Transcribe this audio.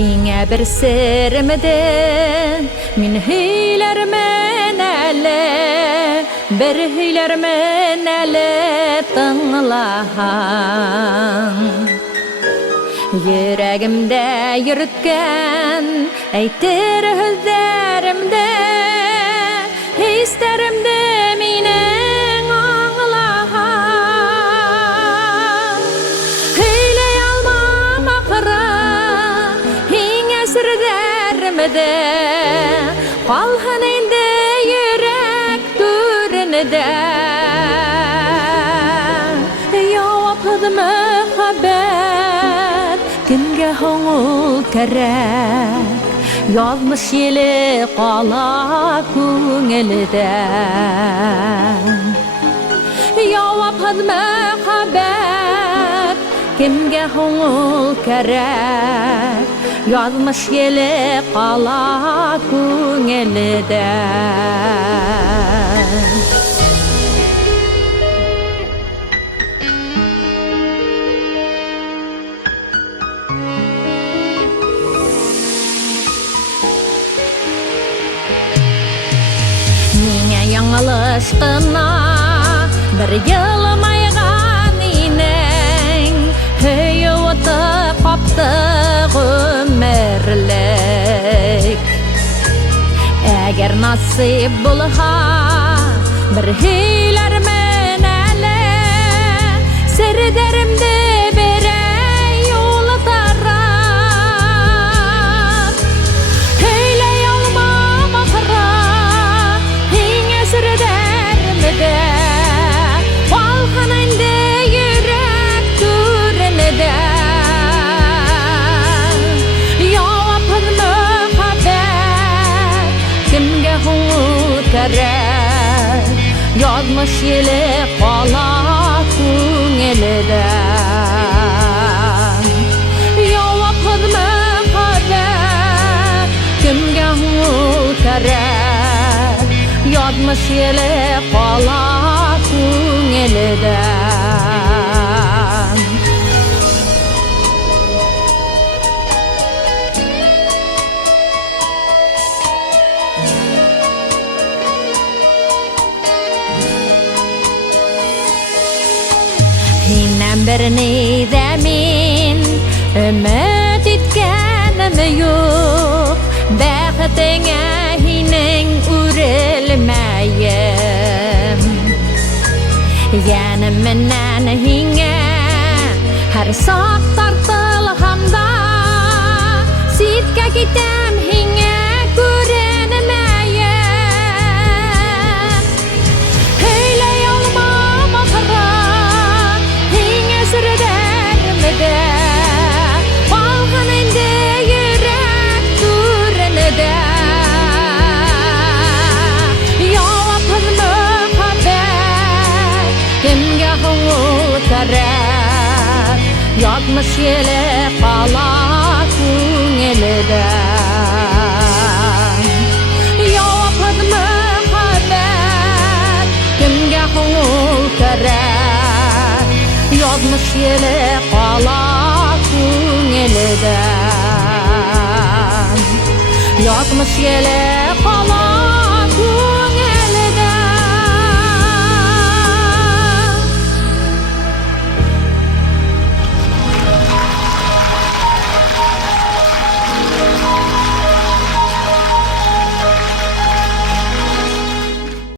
Hinge bir sirmeden min heylermen ele bir heylermen ele tığlahan yüreğimde yürütken eytir hüzlerimde isterimde minen ağlahan heyley almam ahıra hinge sirdermede qalhan ende yürek düründe yavapıdı muhabbet kimge hoğul kerek yazmış yeli qala köngülde yavapıdı muhabbet kimge hoğul kerek yazmış yeli qala köngülde Yanılışqına bir yılmayğan inen heyvata qaptı ömürlük Eğer nasip bulha bir heylermen ele serderimde bere yol taraf heyley olmam ahıra sirdermede qalhan ende yürek düründe yavapıd muhabbet kimge hoğul kerek yazmış yeli qala köngülde yavapıd muhabbet kimge hoğul kerek yazmış yeli qala köngülde Hinem birini demin ümit etkenim yok Bəxtine hinin urilmeyim Yanımdan hinge her sak tartılğanda Sitka gitem hinge görünmeyim Heyley olmam ahıra hinge sirdermede qalhan ende yürek düründe yavapıd muhabbet kimge hoğul kerek yazmış yeli qala köngülde yavapıd muhabbet kimge hoğul kerek yazmış yeli qala köngülde yazmış yeli qala